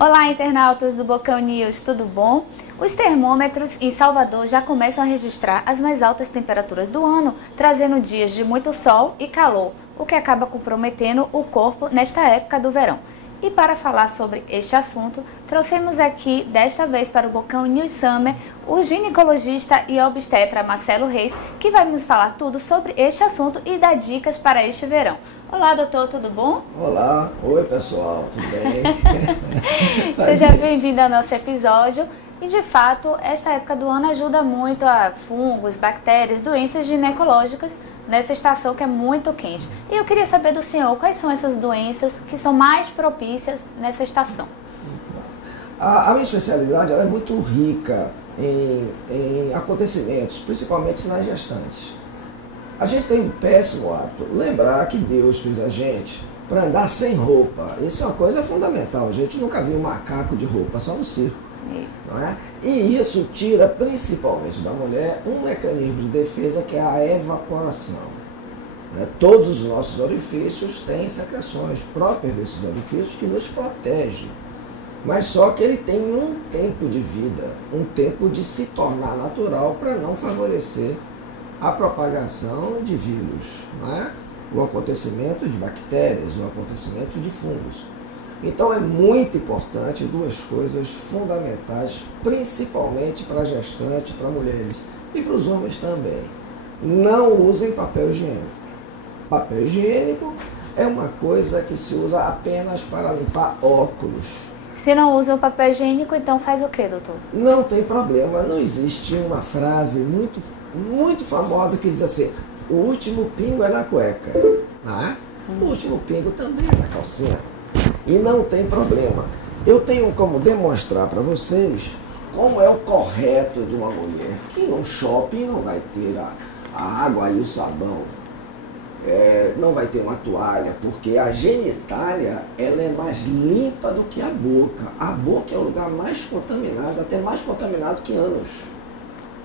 Olá, internautas do Bocão News, tudo bom? Os termômetros em Salvador já começam a registrar as mais altas temperaturas do ano, trazendo dias de muito sol e calor, o que acaba comprometendo o corpo nesta época do verão. E para falar sobre este assunto, trouxemos aqui, desta vez para o Bocão News Summer, o ginecologista e obstetra Marcelo Reis, que vai nos falar tudo sobre este assunto e dar dicas para este verão. Olá, doutor, tudo bom? Olá, oi pessoal, tudo bem? Seja bem-vindo ao nosso episódio. E de fato, esta época do ano ajuda muito a fungos, bactérias, doenças ginecológicas nessa estação que é muito quente. E eu queria saber do senhor quais são essas doenças que são mais propícias nessa estação. A minha especialidade ela é muito rica em acontecimentos, principalmente nas gestantes. A gente tem um péssimo hábito, lembrar que Deus fez a gente para andar sem roupa. Isso é uma coisa fundamental. A gente nunca viu um macaco de roupa, só no circo. Não é? E isso tira principalmente da mulher um mecanismo de defesa que é a evaporação. Todos os nossos orifícios têm secreções próprias desses orifícios que nos protegem. Mas só que ele tem um tempo de vida, um tempo de se tornar natural para não favorecer a propagação de vírus, não é? O acontecimento de bactérias, o acontecimento de fungos. Então é muito importante duas coisas fundamentais, principalmente para gestante, para mulheres e para os homens também. Não usem papel higiênico. Papel higiênico é uma coisa que se usa apenas para limpar óculos. Se não usa o papel higiênico, então faz o quê, doutor? Não tem problema, não existe uma frase muito famosa que diz assim: o último pingo é na cueca, né? O último pingo também é na calcinha. E não tem problema. Eu tenho como demonstrar para vocês como é o correto de uma mulher que no shopping não vai ter a água e o sabão, não vai ter uma toalha, porque a genitália ela é mais limpa do que a boca. A boca é o lugar mais contaminado, até mais contaminado que ânus.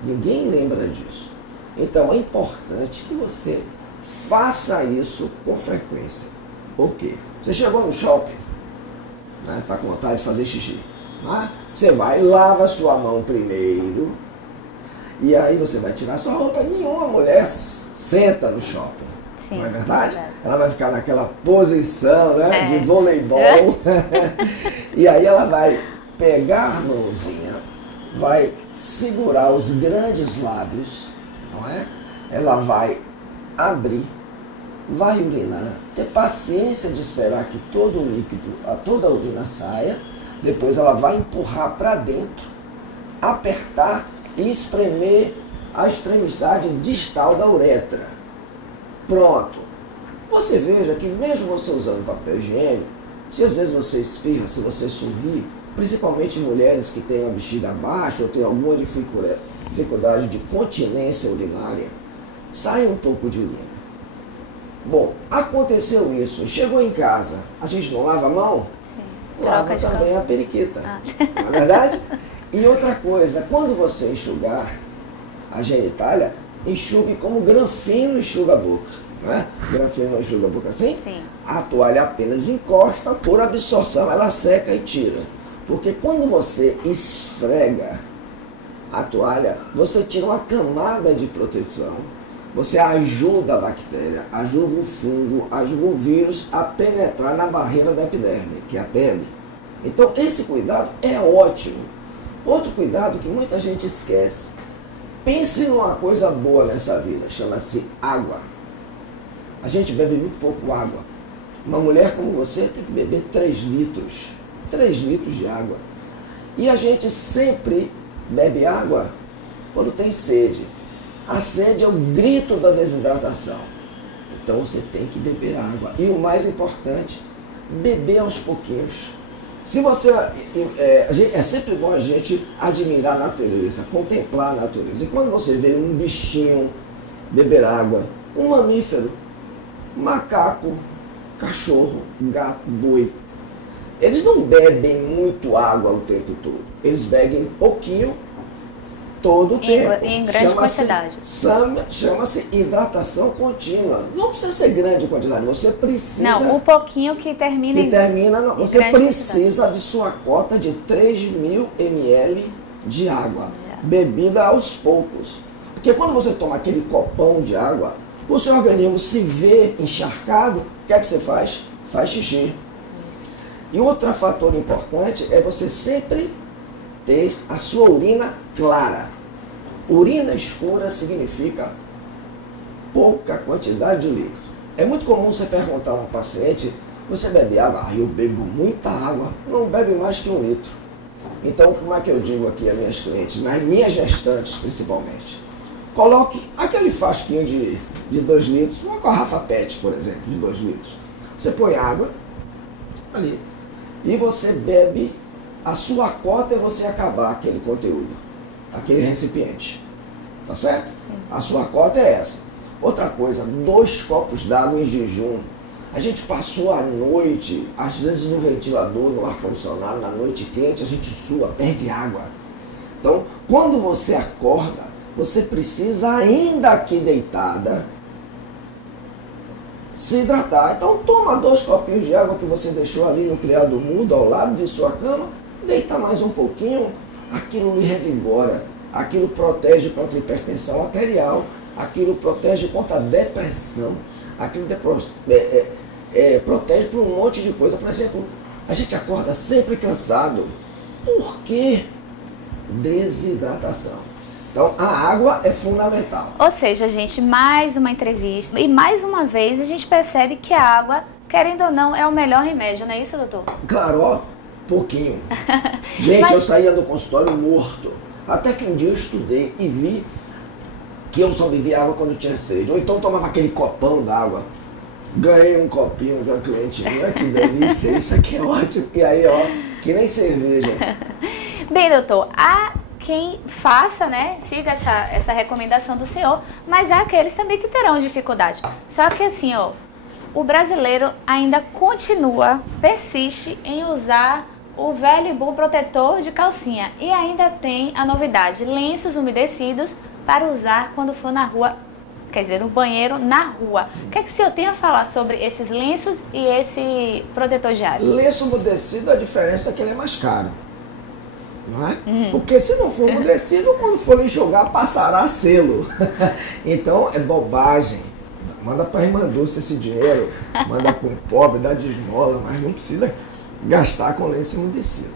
Ninguém lembra disso. Então é importante que você faça isso com frequência. Por quê? Você chegou no shopping, está com vontade de fazer xixi. Né? Você vai, lava sua mão primeiro, e aí você vai tirar sua roupa. Nenhuma mulher senta no shopping. Sim, não é verdade? Ela vai ficar naquela posição, né, de voleibol. E aí ela vai pegar a mãozinha, vai segurar os grandes lábios, não é? Ela vai abrir, vai urinar, ter paciência de esperar que todo o líquido, toda a urina saia, depois ela vai empurrar para dentro, apertar e espremer a extremidade distal da uretra. Pronto. Você veja que mesmo você usando papel higiênico, se às vezes você espirra, se você sorri, principalmente mulheres que têm a bexiga baixa ou têm alguma dificuldade de continência urinária, sai um pouco de urina. Bom, aconteceu isso, chegou em casa, a gente não lava a mão? Sim. Lava também a periquita, não é verdade? E outra coisa, quando você enxugar a genitália, enxugue como granfino enxuga a boca, não é? Granfino não enxuga a boca assim? Sim. A toalha apenas encosta, por absorção ela seca e tira. Porque quando você esfrega a toalha, você tira uma camada de proteção. Você ajuda a bactéria, ajuda o fungo, ajuda o vírus a penetrar na barreira da epiderme, que é a pele. Então esse cuidado é ótimo. Outro cuidado que muita gente esquece. Pense numa coisa boa nessa vida, chama-se água. A gente bebe muito pouco água. Uma mulher como você tem que beber 3 litros. 3 litros de água. E a gente sempre bebe água quando tem sede. A sede é o grito da desidratação. Então você tem que beber água. E o mais importante, beber aos pouquinhos. Se você é sempre bom a gente admirar a natureza, contemplar a natureza. E quando você vê um bichinho beber água, um mamífero, macaco, cachorro, gato, boi, eles não bebem muito água o tempo todo. Eles bebem pouquinho todo o tempo. Em grande quantidade. Chama-se hidratação contínua. Não precisa ser grande quantidade, você precisa... Não, um pouquinho que termina não. Você precisa de sua cota de 3.000 ml de água, bebida aos poucos. Porque quando você toma aquele copão de água, o seu organismo se vê encharcado, o que é que você faz? Faz xixi. E outro fator importante é você sempre ter a sua urina clara. Urina escura significa pouca quantidade de líquido. É muito comum você perguntar a um paciente, você bebe água? Eu bebo muita água. Não bebe mais que 1 litro. Então, como é que eu digo aqui a minhas clientes, mas minhas gestantes principalmente? Coloque aquele frasquinho de 2 litros, uma garrafa PET, por exemplo, de 2 litros. Você põe água ali e você bebe. A sua cota é você acabar aquele conteúdo, aquele recipiente. Tá certo? A sua cota é essa. Outra coisa, 2 copos d'água em jejum. A gente passou a noite, às vezes no ventilador, no ar-condicionado, na noite quente, a gente sua, perde água. Então, quando você acorda, você precisa, ainda aqui deitada, se hidratar. Então, toma 2 copinhos de água que você deixou ali no criado mudo, ao lado de sua cama, deita mais um pouquinho, aquilo lhe revigora, aquilo protege contra a hipertensão arterial, aquilo protege contra a depressão, aquilo protege por um monte de coisa. Por exemplo, a gente acorda sempre cansado. Por quê? Desidratação. Então, a água é fundamental. Ou seja, gente, mais uma entrevista e mais uma vez a gente percebe que a água, querendo ou não, é o melhor remédio, não é isso, doutor? Claro, ó, pouquinho. Gente, eu saía do consultório morto. Até que um dia eu estudei e vi que eu só bebia água quando tinha sede. Ou então tomava aquele copão d'água. Ganhei um copinho de uma cliente minha, que delícia, isso aqui é ótimo. E aí, ó, que nem cerveja. Bem, doutor, há quem faça, né, siga essa recomendação do senhor, mas há aqueles também que terão dificuldade. Só que assim, ó, o brasileiro ainda persiste em usar o velho e bom protetor de calcinha. E ainda tem a novidade, lenços umedecidos para usar quando for na rua, quer dizer, no banheiro na rua. O que é que o senhor tem a falar sobre esses lenços e esse protetor diário? Lenço umedecido, a diferença é que ele é mais caro. Não é? Porque se não for umedecido, quando for enxugar, passará selo. Então, é bobagem. Manda para a irmã Dulce esse dinheiro, manda para um pobre, dá de esmola, mas não precisa gastar com lenço umedecido.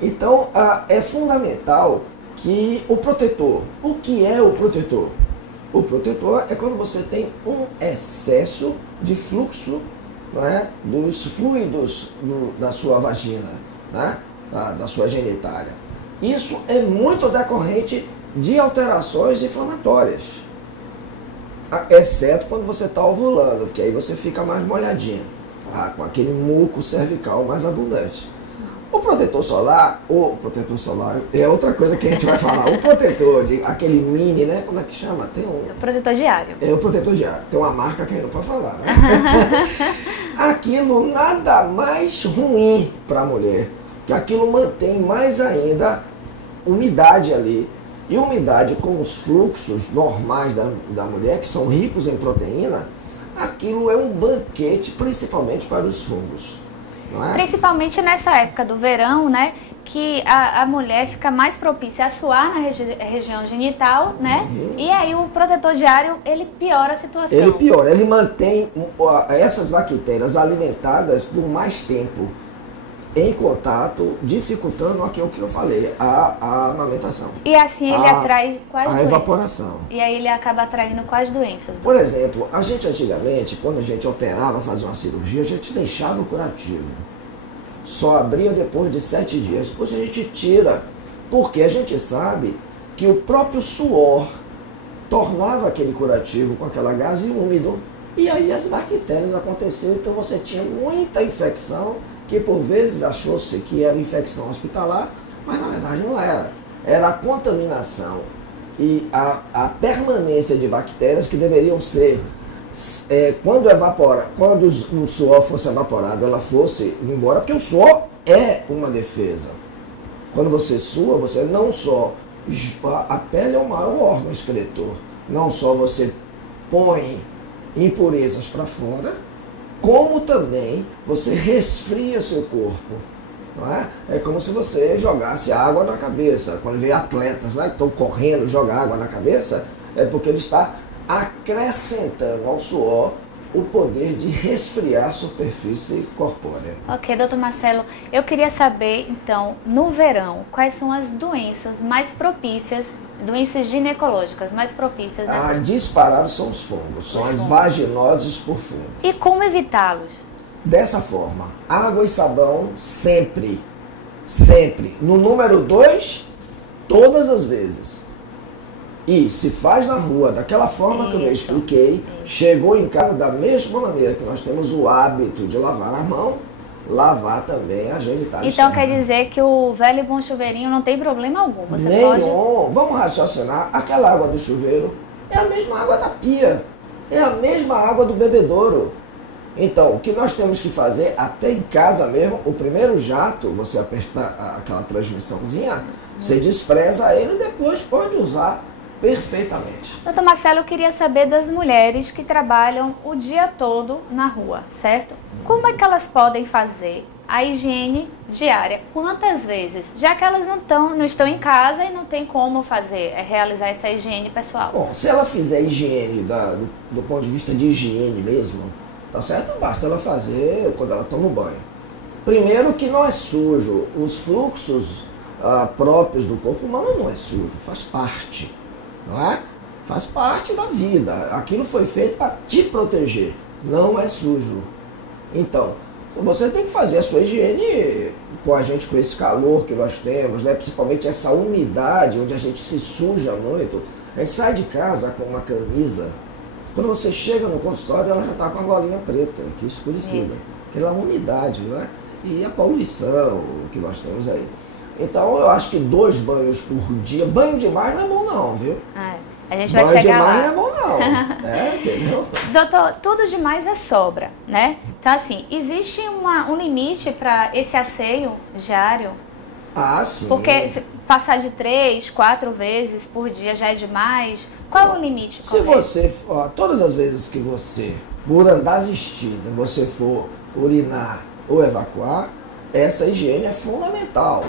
Então, é fundamental que o protetor, o que é o protetor? O protetor é quando você tem um excesso de fluxo, não é, dos fluidos da sua vagina, né, da sua genitália. Isso é muito decorrente de alterações inflamatórias, exceto quando você está ovulando, porque aí você fica mais molhadinha, com aquele muco cervical mais abundante. O protetor solar é outra coisa que a gente vai falar. O protetor, aquele mini, né? Como é que chama? Tem um... O protetor diário. É o protetor diário. Tem uma marca que a gente não pode falar, né? Aquilo nada mais ruim para a mulher, que aquilo mantém mais ainda umidade ali. E umidade com os fluxos normais da mulher, que são ricos em proteína, aquilo é um banquete, principalmente para os fungos. Não é? Principalmente nessa época do verão, né? Que a mulher fica mais propícia a suar na região genital, né? E aí o protetor diário, ele piora a situação. Ele piora, ele mantém essas bactérias alimentadas por mais tempo em contato, dificultando aquilo que eu falei, a amamentação. E assim ele atrai quais doenças? A evaporação. E aí ele acaba atraindo quais doenças? Por exemplo, a gente antigamente, quando a gente operava, fazia uma cirurgia, a gente deixava o curativo. Só abria depois de 7 dias. Depois a gente tira, porque a gente sabe que o próprio suor tornava aquele curativo com aquela gase úmido. E aí as bactérias aconteceram, então você tinha muita infecção, que por vezes achou-se que era infecção hospitalar, mas na verdade não era. Era a contaminação e a permanência de bactérias que deveriam ser, quando o suor fosse evaporado, ela fosse embora, porque o suor é uma defesa. Quando você sua, você não só A pele é o maior órgão excretor. Não só você põe impurezas para fora, como também você resfria seu corpo. Não é? É como se você jogasse água na cabeça. Quando vê atletas lá que estão correndo, jogam água na cabeça, é porque ele está acrescentando ao suor o poder de resfriar a superfície corpórea. Ok, doutor Marcelo, eu queria saber, então, no verão, quais são as doenças mais propícias, doenças ginecológicas mais propícias nessas... Disparados são os fungos, são as vaginoses por fungos. E como evitá-los? Dessa forma, água e sabão sempre, sempre. No número 2, todas as vezes. E se faz na rua daquela forma que eu expliquei, chegou em casa da mesma maneira que nós temos o hábito de lavar a mão, lavar também a genitália Então externa. quer dizer que o velho e bom chuveirinho não tem problema algum. Você Nenhum. Vamos raciocinar. Aquela água do chuveiro é a mesma água da pia. É a mesma água do bebedouro. Então, o que nós temos que fazer, até em casa mesmo, o primeiro jato, você aperta aquela transmissãozinha, você despreza ele e depois pode usar perfeitamente. Doutor Marcelo, eu queria saber das mulheres que trabalham o dia todo na rua, certo? Como é que elas podem fazer a higiene diária? Quantas vezes? Já que elas não estão em casa e não tem como realizar essa higiene pessoal. Bom, se ela fizer higiene do ponto de vista de higiene mesmo, tá certo? Basta ela fazer quando ela toma banho. Primeiro que não é sujo. Os fluxos próprios do corpo humano não é sujo, faz parte. Não é? Faz parte da vida. Aquilo foi feito para te proteger. Não é sujo. Então, você tem que fazer a sua higiene com esse calor que nós temos, né? Principalmente essa umidade, onde a gente se suja muito. A gente sai de casa com uma camisa. Quando você chega no consultório, ela já está com a golinha preta, aqui escurecida. Aquela umidade, não é? E a poluição que nós temos aí. Então, eu acho que 2 banhos por dia, banho demais não é bom não, viu? A gente vai chegar lá. Banho demais não é bom não, entendeu? Doutor, tudo demais é sobra, né? Então, assim, existe um limite para esse asseio diário? Sim. Porque passar de 3, 4 vezes por dia já é demais. Qual é o limite? Se você, todas as vezes que você, por andar vestida, você for urinar ou evacuar, essa higiene é fundamental.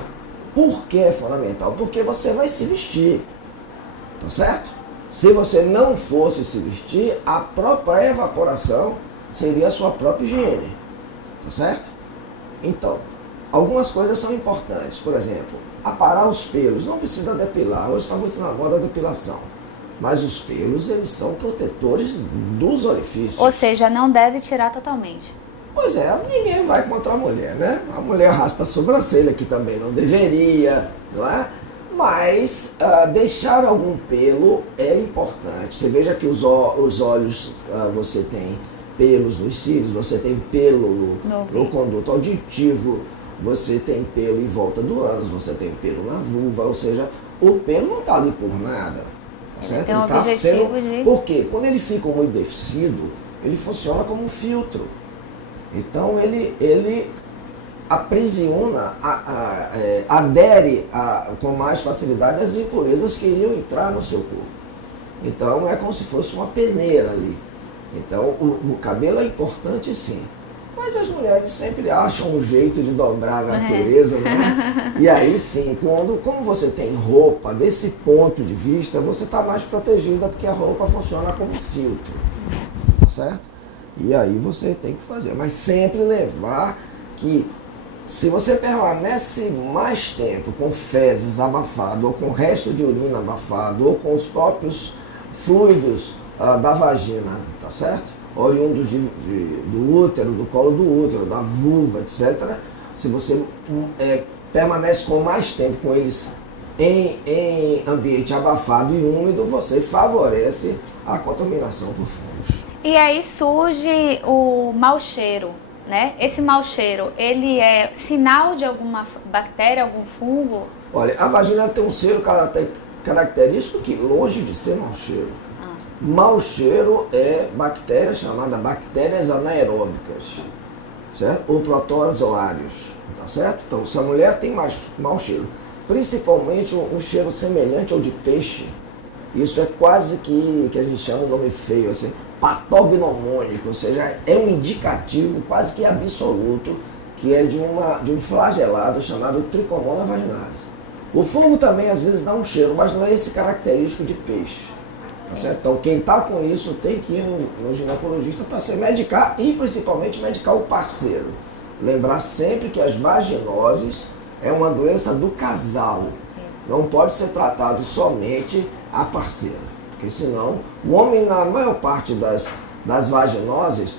Por que é fundamental? Porque você vai se vestir, tá certo? Se você não fosse se vestir, a própria evaporação seria a sua própria higiene, tá certo? Então, algumas coisas são importantes. Por exemplo, aparar os pelos. Não precisa depilar, hoje está muito na moda a depilação. Mas os pelos, eles são protetores dos orifícios. Ou seja, não deve tirar totalmente. Pois é, ninguém vai contra a mulher, né? A mulher raspa a sobrancelha, que também não deveria, não é? Mas deixar algum pelo é importante. Você veja que os olhos, você tem pelos nos cílios, você tem pelo no conduto auditivo, você tem pelo em volta do ânus, você tem pelo na vulva, ou seja, o pelo não está ali por nada, tá certo? Tem um objetivo de... Porque quando ele fica umedecido, ele funciona como um filtro. Então ele aprisiona, adere com mais facilidade às impurezas que iriam entrar no seu corpo. Então é como se fosse uma peneira ali. Então o cabelo é importante sim. Mas as mulheres sempre acham um jeito de dobrar a natureza, né? E aí sim, como você tem roupa desse ponto de vista, você está mais protegida porque a roupa funciona como filtro, tá certo? E aí você tem que fazer, mas sempre lembrar que se você permanece mais tempo com fezes abafado, ou com o resto de urina abafado, ou com os próprios fluidos da vagina, tá certo? Oriundos do útero, do colo do útero, da vulva, etc. Se você permanece com mais tempo com eles em ambiente abafado e úmido, você favorece a contaminação por fungos. E aí surge o mau cheiro, né? Esse mau cheiro, ele é sinal de alguma bactéria, algum fungo? Olha, a vagina tem um cheiro característico que, longe de ser mau cheiro. Mau cheiro é bactéria chamada bactérias anaeróbicas, certo? Ou protozoários, tá certo? Então, se a mulher tem mau cheiro, principalmente um cheiro semelhante ao de peixe. Isso é quase que a gente chama um nome feio, assim, patognomônico, ou seja, é um indicativo quase que absoluto que é de um flagelado chamado Trichomonas vaginalis. O fungo também às vezes dá um cheiro, mas não é esse característico de peixe. Tá certo? Então quem está com isso tem que ir no ginecologista para se medicar e principalmente medicar o parceiro. Lembrar sempre que as vaginoses é uma doença do casal. Não pode ser tratado somente a parceira. Porque senão, o homem na maior parte das vaginoses,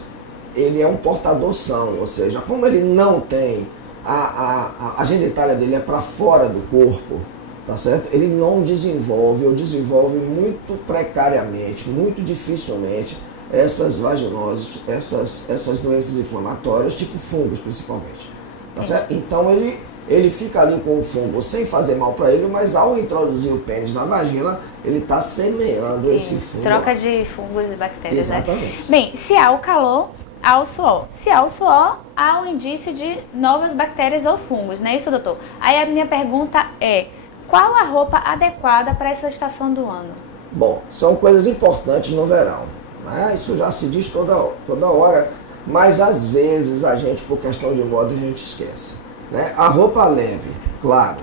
ele é um portador são. Ou seja, como ele não tem, a genitália dele é para fora do corpo, tá certo? Ele não desenvolve, ou desenvolve muito precariamente, muito dificilmente, essas vaginoses, essas doenças inflamatórias, tipo fungos principalmente. Tá certo? Então ele fica ali com o fungo sem fazer mal para ele, mas ao introduzir o pênis na vagina, ele está semeando esse fungo. Troca de fungos e bactérias, exatamente. Né? Bem, se há o calor, há o suor. Se há o suor, há um indício de novas bactérias ou fungos, não é isso, doutor? Aí a minha pergunta é, qual a roupa adequada para essa estação do ano? Bom, são coisas importantes no verão. Né? Isso já se diz toda hora, mas às vezes a gente, por questão de moda, a gente esquece. Né? A roupa leve, claro.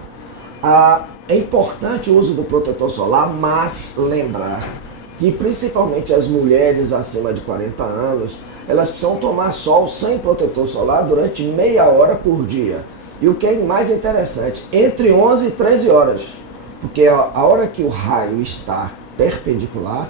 É importante o uso do protetor solar, mas lembrar que principalmente as mulheres acima de 40 anos, elas precisam tomar sol sem protetor solar durante meia hora por dia. E o que é mais interessante, entre 11 e 13 horas. Porque a hora que o raio está perpendicular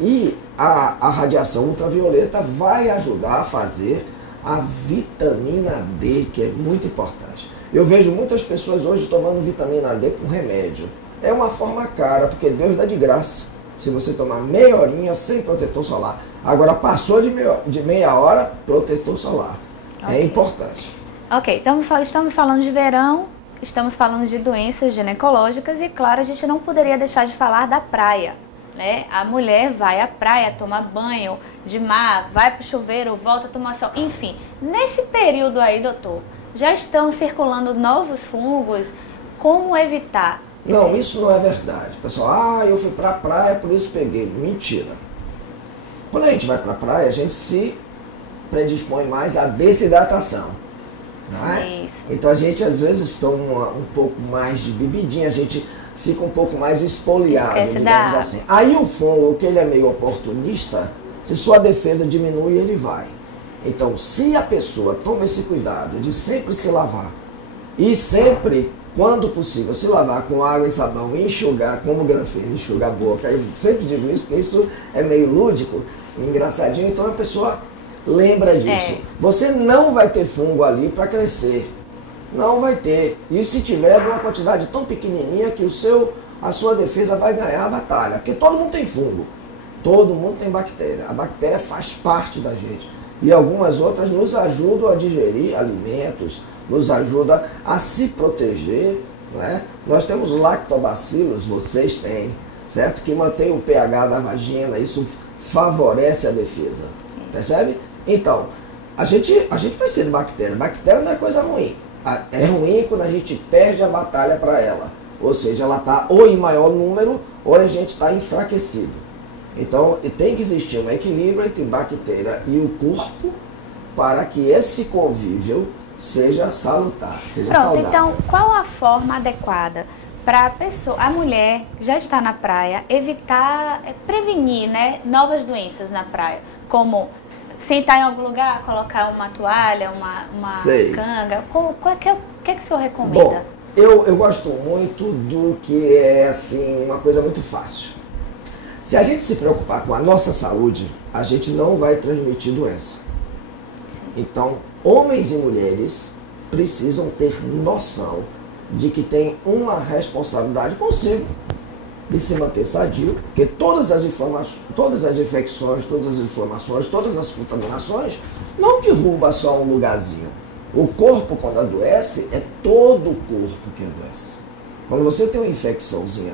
e a radiação ultravioleta vai ajudar a fazer a vitamina D, que é muito importante. Eu vejo muitas pessoas hoje tomando vitamina D com remédio. É uma forma cara, porque Deus dá de graça. Se você tomar meia horinha sem protetor solar. Agora passou de meia hora, protetor solar. Okay. É importante. Ok, então estamos falando de verão, estamos falando de doenças ginecológicas e, claro, a gente não poderia deixar de falar da praia. Né? A mulher vai à praia tomar banho de mar, vai para o chuveiro, volta a tomar sol, enfim. Nesse período aí, doutor, já estão circulando novos fungos, como evitar? Não, isso não é verdade. Pessoal, eu fui para a praia, por isso peguei. Mentira. Quando a gente vai para a praia, a gente se predispõe mais à desidratação. Não é? Isso. Então a gente às vezes toma um pouco mais de bebidinha, a gente fica um pouco mais espoliado, digamos assim. Aí o fungo, que ele é meio oportunista, se sua defesa diminui, ele vai. Então, se a pessoa toma esse cuidado de sempre se lavar, e sempre, quando possível, se lavar com água e sabão e enxugar, como o Granfino enxuga a boca, eu sempre digo isso, porque isso é meio lúdico, engraçadinho, então a pessoa lembra disso. Você não vai ter fungo ali para crescer. Não vai ter. E se tiver, uma quantidade tão pequenininha que a sua defesa vai ganhar a batalha. Porque todo mundo tem fungo. Todo mundo tem bactéria. A bactéria faz parte da gente. E algumas outras nos ajudam a digerir alimentos, nos ajudam a se proteger. Não é? Nós temos lactobacilos, vocês têm, certo? Que mantém o pH da vagina. Isso favorece a defesa. Percebe? Então, a gente precisa de bactéria. Bactéria não é coisa ruim. É ruim quando a gente perde a batalha para ela. Ou seja, ela está ou em maior número ou a gente está enfraquecido. Então, tem que existir um equilíbrio entre bactéria e o corpo para que esse convívio seja salutar, seja saudável. Então, qual a forma adequada para a mulher que já está na praia evitar, prevenir, né, novas doenças na praia? Como sentar em algum lugar, colocar uma toalha, uma canga? O que o senhor recomenda? Bom, eu gosto muito do que é assim, uma coisa muito fácil. Se a gente se preocupar com a nossa saúde, a gente não vai transmitir doença. Sim. Então, homens e mulheres precisam ter noção de que tem uma responsabilidade consigo de se manter sadio, porque todas as infecções, todas as inflamações, todas as contaminações não derruba só um lugarzinho. O corpo, quando adoece, é todo o corpo que adoece. Quando você tem uma infecçãozinha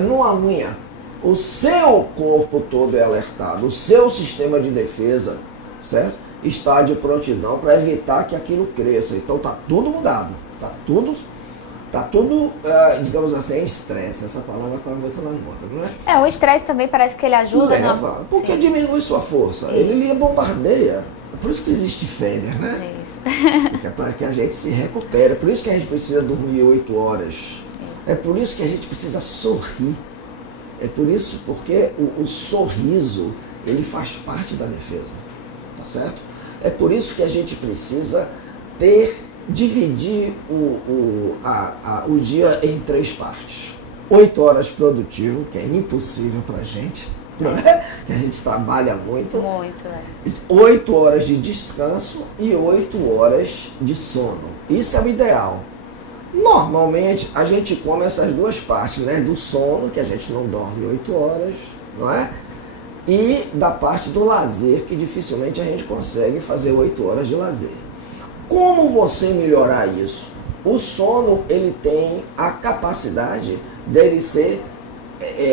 numa unha, o seu corpo todo é alertado, o seu sistema de defesa, certo? Está de prontidão para evitar que aquilo cresça. Então está tudo mudado. Tá tudo, digamos assim, em estresse. Essa palavra está muito na moda, não é? O estresse também parece que ele ajuda, porque Sim. diminui sua força. Ele lhe bombardeia. É por isso que existe férias, né? Isso. Porque é para que a gente se recupere. É por isso que a gente precisa dormir 8 horas. Isso. É por isso que a gente precisa sorrir. É por isso, porque o sorriso, ele faz parte da defesa. Tá certo? É por isso que a gente precisa dividir o dia em 3 partes. 8 horas produtivo, que é impossível pra gente, não é? Que a gente trabalha muito. Muito, 8 horas de descanso e 8 horas de sono. Isso é o ideal. Normalmente a gente come essas 2 partes, né? Do sono, que a gente não dorme 8 horas, não é? E da parte do lazer, que dificilmente a gente consegue fazer 8 horas de lazer. Como você melhorar isso? O sono, ele tem a capacidade dele ser,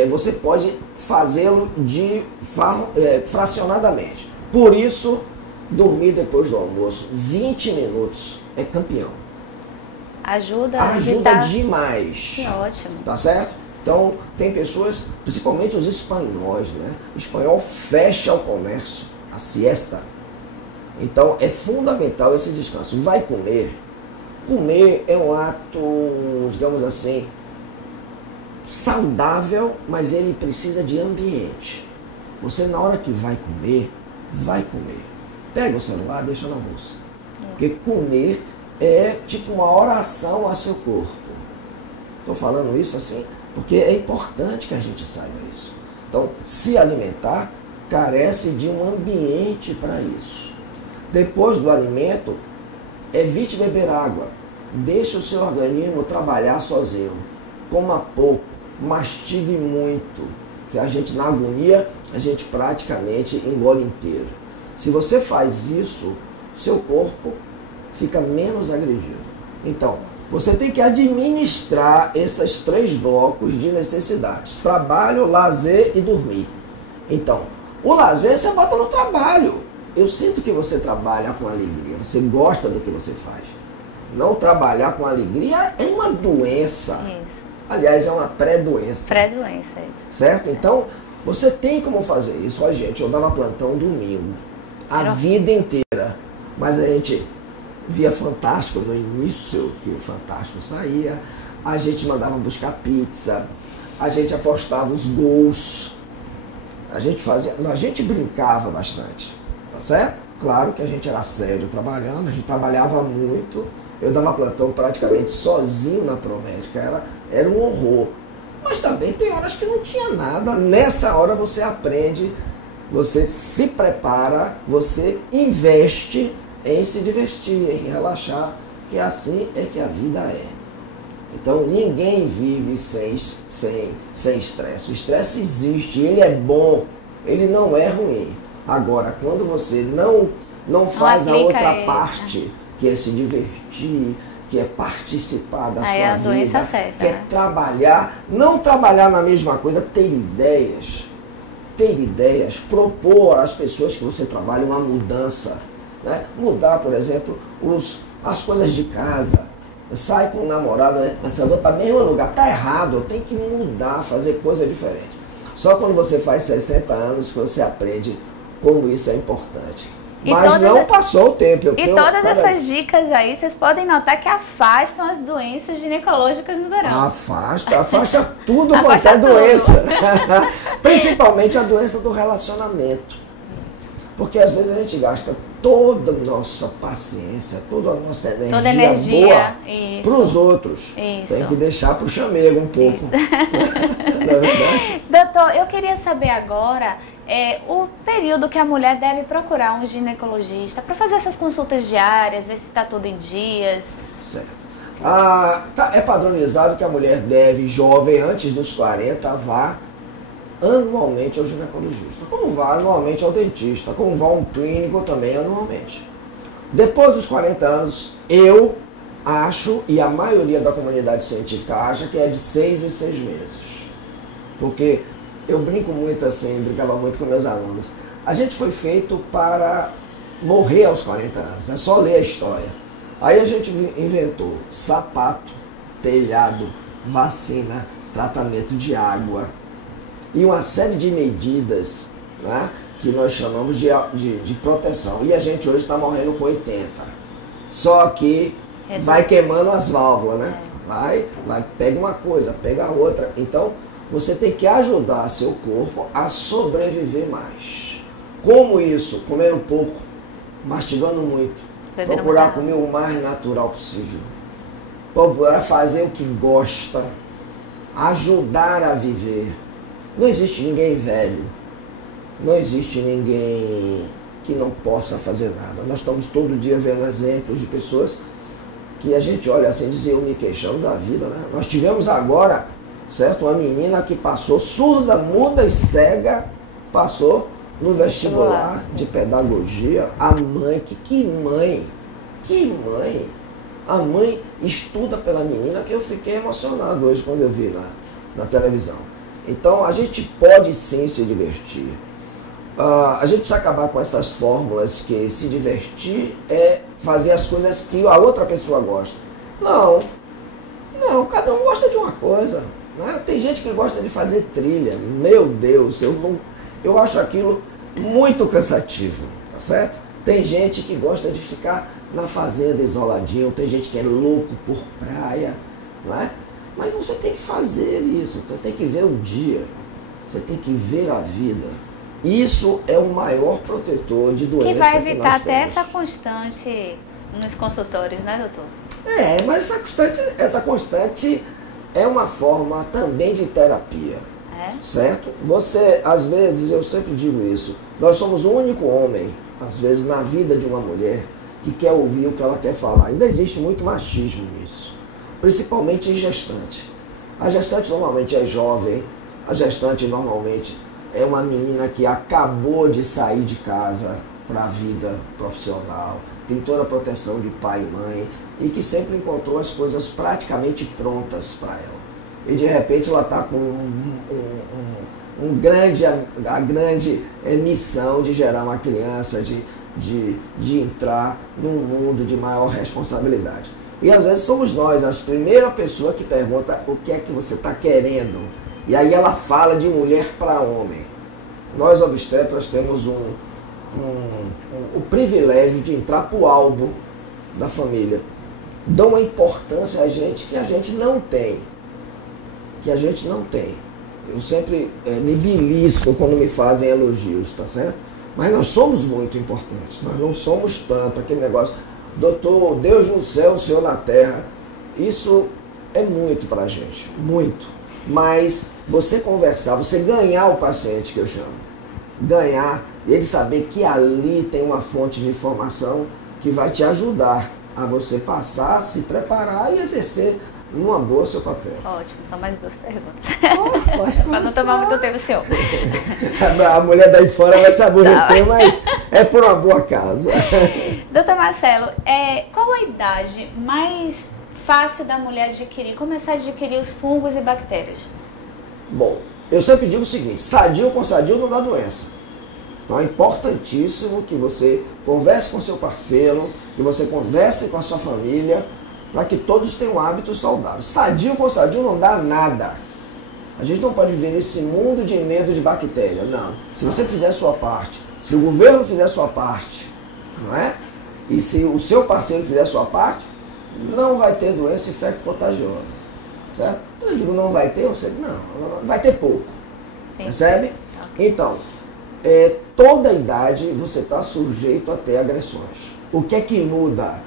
você pode fazê-lo fracionadamente. Por isso, dormir depois do almoço, 20 minutos, é campeão. Ajuda demais. Que ótimo. Tá certo? Então, tem pessoas, principalmente os espanhóis, né? O espanhol fecha o comércio, a siesta. Então, é fundamental esse descanso. Vai comer. Comer é um ato, digamos assim, saudável, mas ele precisa de ambiente. Você, na hora que vai comer, pega o celular, deixa na bolsa. Porque comer é tipo uma oração a seu corpo. Estou falando isso assim porque é importante que a gente saiba isso. Então, se alimentar carece de um ambiente para isso. Depois do alimento, evite beber água. Deixe o seu organismo trabalhar sozinho. Coma pouco, mastigue muito. Que a gente, na agonia, a gente praticamente engole inteiro. Se você faz isso, seu corpo fica menos agredido. Então, você tem que administrar esses 3 blocos de necessidades. Trabalho, lazer e dormir. Então, o lazer você bota no trabalho. Eu sinto que você trabalha com alegria. Você gosta do que você faz. Não trabalhar com alegria é uma doença. Isso. Aliás, é uma pré-doença. Pré-doença. Certo? Então, você tem como fazer isso. Olha, gente, eu dava plantão domingo. A vida inteira. Mas a gente via Fantástico no início, que o Fantástico saía, a gente mandava buscar pizza, a gente apostava os gols, a gente brincava bastante, tá certo? Claro que a gente era sério trabalhando, a gente trabalhava muito, eu dava plantão praticamente sozinho na Promédica, era um horror. Mas também tem horas que não tinha nada, nessa hora você aprende, você se prepara, você investe em se divertir, em relaxar, que assim é que a vida é. Então ninguém vive sem estresse. O estresse existe, ele é bom, ele não é ruim. Agora, quando você não faz a outra parte, que é se divertir, que é participar da sua vida, que é trabalhar, não trabalhar na mesma coisa, ter ideias, propor às pessoas que você trabalha uma mudança. Né? Mudar, por exemplo, as coisas de casa. Sai com o namorado, né? Mas você vai para o mesmo lugar. Tá errado, tem que mudar, fazer coisa diferente. Só quando você faz 60 anos que você aprende como isso é importante. Mas não passou o tempo. E todas essas dicas aí, vocês podem notar que afastam as doenças ginecológicas no verão. Afasta tudo quanto é doença. Principalmente a doença do relacionamento. Porque às vezes a gente gasta toda a nossa paciência, toda a nossa energia boa para os outros. Isso. Tem que deixar para o chamego um pouco. Não é verdade? Doutor, eu queria saber agora o período que a mulher deve procurar um ginecologista para fazer essas consultas diárias, ver se está tudo em dias. Certo. É padronizado que a mulher deve, jovem, antes dos 40, vá anualmente ao ginecologista, como vá anualmente ao dentista, como vá um clínico também anualmente. Depois dos 40 anos, eu acho, e a maioria da comunidade científica acha, que é de 6 em 6 meses. Porque eu brinco muito assim, brincava muito com meus alunos. A gente foi feito para morrer aos 40 anos, é só ler a história. Aí a gente inventou sapato, telhado, vacina, tratamento de água e uma série de medidas, né, que nós chamamos de proteção. E a gente hoje está morrendo com 80. Só que vai queimando as válvulas, né? Vai, pega uma coisa, pega a outra. Então, você tem que ajudar seu corpo a sobreviver mais. Como isso? Comendo pouco, mastigando muito, procurar comer o mais natural possível, procurar fazer o que gosta, ajudar a viver. Não existe ninguém velho, não existe ninguém que não possa fazer nada. Nós estamos todo dia vendo exemplos de pessoas que a gente olha assim e diz, eu me queixando da vida, né? Nós tivemos agora, certo, uma menina que passou surda, muda e cega, passou no vestibular de pedagogia. A mãe, que mãe, a mãe estuda pela menina, que eu fiquei emocionado hoje quando eu vi na televisão. Então a gente pode sim se divertir. A gente precisa acabar com essas fórmulas que se divertir é fazer as coisas que a outra pessoa gosta. Não, cada um gosta de uma coisa, né? Tem gente que gosta de fazer trilha. Meu Deus, eu acho aquilo muito cansativo, tá certo? Tem gente que gosta de ficar na fazenda isoladinho, tem gente que é louco por praia, não é? Mas você tem que fazer isso, você tem que ver o dia, você tem que ver a vida. Isso é o maior protetor de doença que vai evitar que até temos. essa constante nos consultórios, né, doutor? Mas essa constante é uma forma também de terapia, certo? Você, às vezes, eu sempre digo isso, nós somos o único homem, às vezes, na vida de uma mulher, que quer ouvir o que ela quer falar. Ainda existe muito machismo nisso, principalmente em gestante. A gestante normalmente é jovem, a gestante normalmente é uma menina que acabou de sair de casa para a vida profissional, tem toda a proteção de pai e mãe e que sempre encontrou as coisas praticamente prontas para ela. E de repente ela está com a grande missão de gerar uma criança, de entrar num mundo de maior responsabilidade. E às vezes somos nós, as primeira pessoa que pergunta o que é que você está querendo. E aí ela fala de mulher para homem. Nós obstetras temos o privilégio de entrar para o álbum da família. Dão uma importância a gente que a gente não tem. Eu sempre me belisco quando me fazem elogios, tá certo? Mas nós somos muito importantes. Nós não somos tanto aquele negócio, doutor, Deus no céu, o Senhor na terra. Isso é muito para a gente, muito. Mas você conversar, você ganhar o paciente, que eu chamo, ganhar, e ele saber que ali tem uma fonte de informação que vai te ajudar a você passar, se preparar e exercer numa boa seu papel. Ótimo, são mais 2 perguntas. Para não tomar muito tempo, senhor. A mulher daí fora vai se aborrecer, mas é por uma boa causa. Doutor Marcelo, qual a idade mais fácil da mulher começar a adquirir os fungos e bactérias? Bom, eu sempre digo o seguinte, sadio com sadio não dá doença. Então é importantíssimo que você converse com seu parceiro, que você converse com a sua família, para que todos tenham hábitos saudáveis. Sadio com sadio não dá nada. A gente não pode viver nesse mundo de medo de bactéria, não. Se você fizer a sua parte, se o governo fizer a sua parte, não é? E se o seu parceiro fizer a sua parte, não vai ter doença infecto-contagiosa, certo? Eu digo não vai ter, você não vai ter pouco, percebe? Então, toda idade você está sujeito a ter agressões. O que é que muda?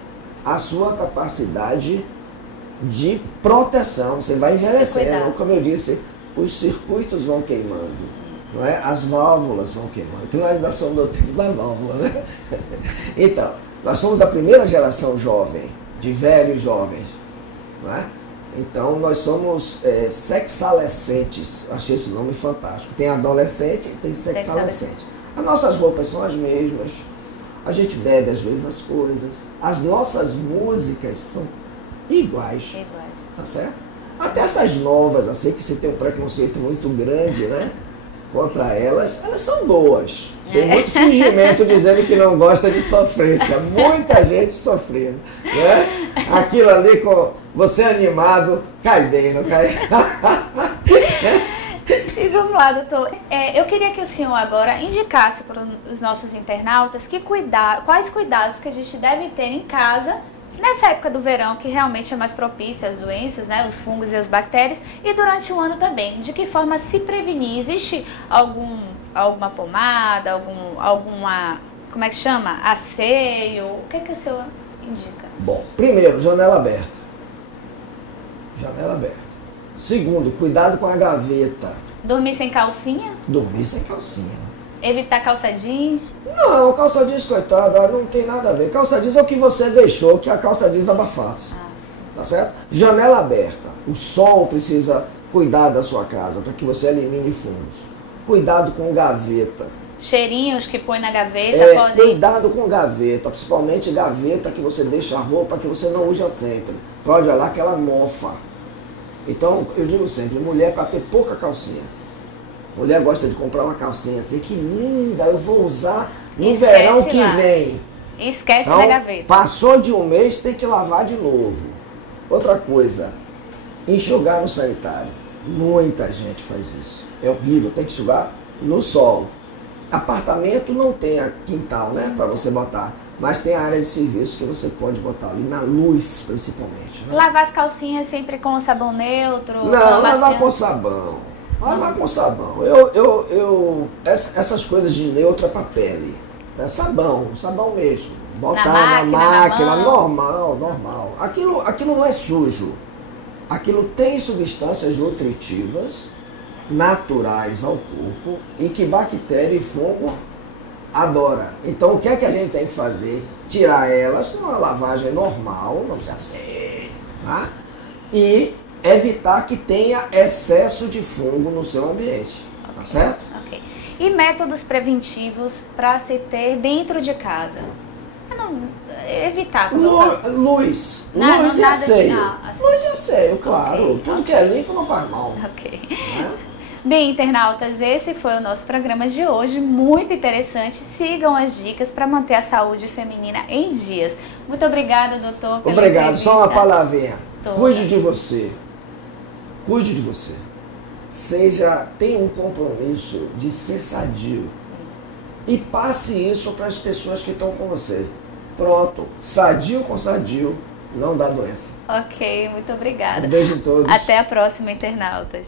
A sua capacidade de proteção. Você vai envelhecendo, como eu disse, os circuitos vão queimando, não é? As válvulas vão queimando. Finalização do tempo da válvula, né? Então, nós somos a primeira geração jovem, de velhos jovens, não é? Então, nós somos sexalescentes. Achei esse nome fantástico. Tem adolescente e tem sexalescente. As nossas roupas são as mesmas. A gente bebe as mesmas coisas. As nossas músicas são iguais. Tá certo? Até essas novas, assim, que você tem um preconceito muito grande, né? contra elas, elas são boas. Tem muito fingimento dizendo que não gosta de sofrência. Muita gente sofrendo. Né? Aquilo ali com você animado, cai bem, não cai? E vamos lá, doutor. Eu queria que o senhor agora indicasse para os nossos internautas quais cuidados que a gente deve ter em casa nessa época do verão, que realmente é mais propícia às doenças, né, os fungos e as bactérias, e durante o ano também. De que forma se prevenir? Existe alguma pomada, alguma, como é que chama? Asseio? O que é que o senhor indica? Bom, primeiro, janela aberta. Janela aberta. Segundo, cuidado com a gaveta. Dormir sem calcinha? Dormir sem calcinha. Evitar calça jeans? Não, calça jeans, coitada, não tem nada a ver. Calça jeans é o que você deixou que a calça jeans abafasse. Tá certo? Janela aberta. O sol precisa cuidar da sua casa para que você elimine fungos. Cuidado com gaveta. Cheirinhos que põe na gaveta podem... Cuidado com gaveta, principalmente gaveta que você deixa a roupa que você não usa sempre. Pode olhar que ela mofa. Então, eu digo sempre, mulher para ter pouca calcinha. Mulher gosta de comprar uma calcinha assim, que linda, eu vou usar no verão que vem. Esquece então, da gaveta. Passou de um mês, tem que lavar de novo. Outra coisa, enxugar no sanitário. Muita gente faz isso. É horrível, tem que enxugar no sol. Apartamento não tem quintal, né, para você botar. Mas tem a área de serviço que você pode botar ali, na luz principalmente. Né? Lavar as calcinhas sempre com sabão neutro? Não, lavar com sabão. Lavar com sabão. Essas coisas de neutro é para pele. É sabão mesmo. Botar na máquina, normal. Aquilo não é sujo. Aquilo tem substâncias nutritivas, naturais ao corpo, e que bactéria e fungo adora. Então o que é que a gente tem que fazer? Tirar elas numa lavagem normal, não precisa ser, tá? E evitar que tenha excesso de fungo no seu ambiente, tá certo? Ok. E métodos preventivos para se ter dentro de casa? Evitar, como luz e asseio. Luz e asseio, claro. Okay, tudo que é limpo não faz mal. Ok. Né? Bem, internautas, esse foi o nosso programa de hoje, muito interessante. Sigam as dicas para manter a saúde feminina em dias. Muito obrigada, doutor, pela Obrigado, entrevista. só uma palavrinha. Toda. Cuide de você. Cuide de você. Tenha um compromisso de ser sadio. E passe isso para as pessoas que estão com você. Pronto, sadio com sadio, não dá doença. Ok, muito obrigada. Um beijo a todos. Até a próxima, internautas.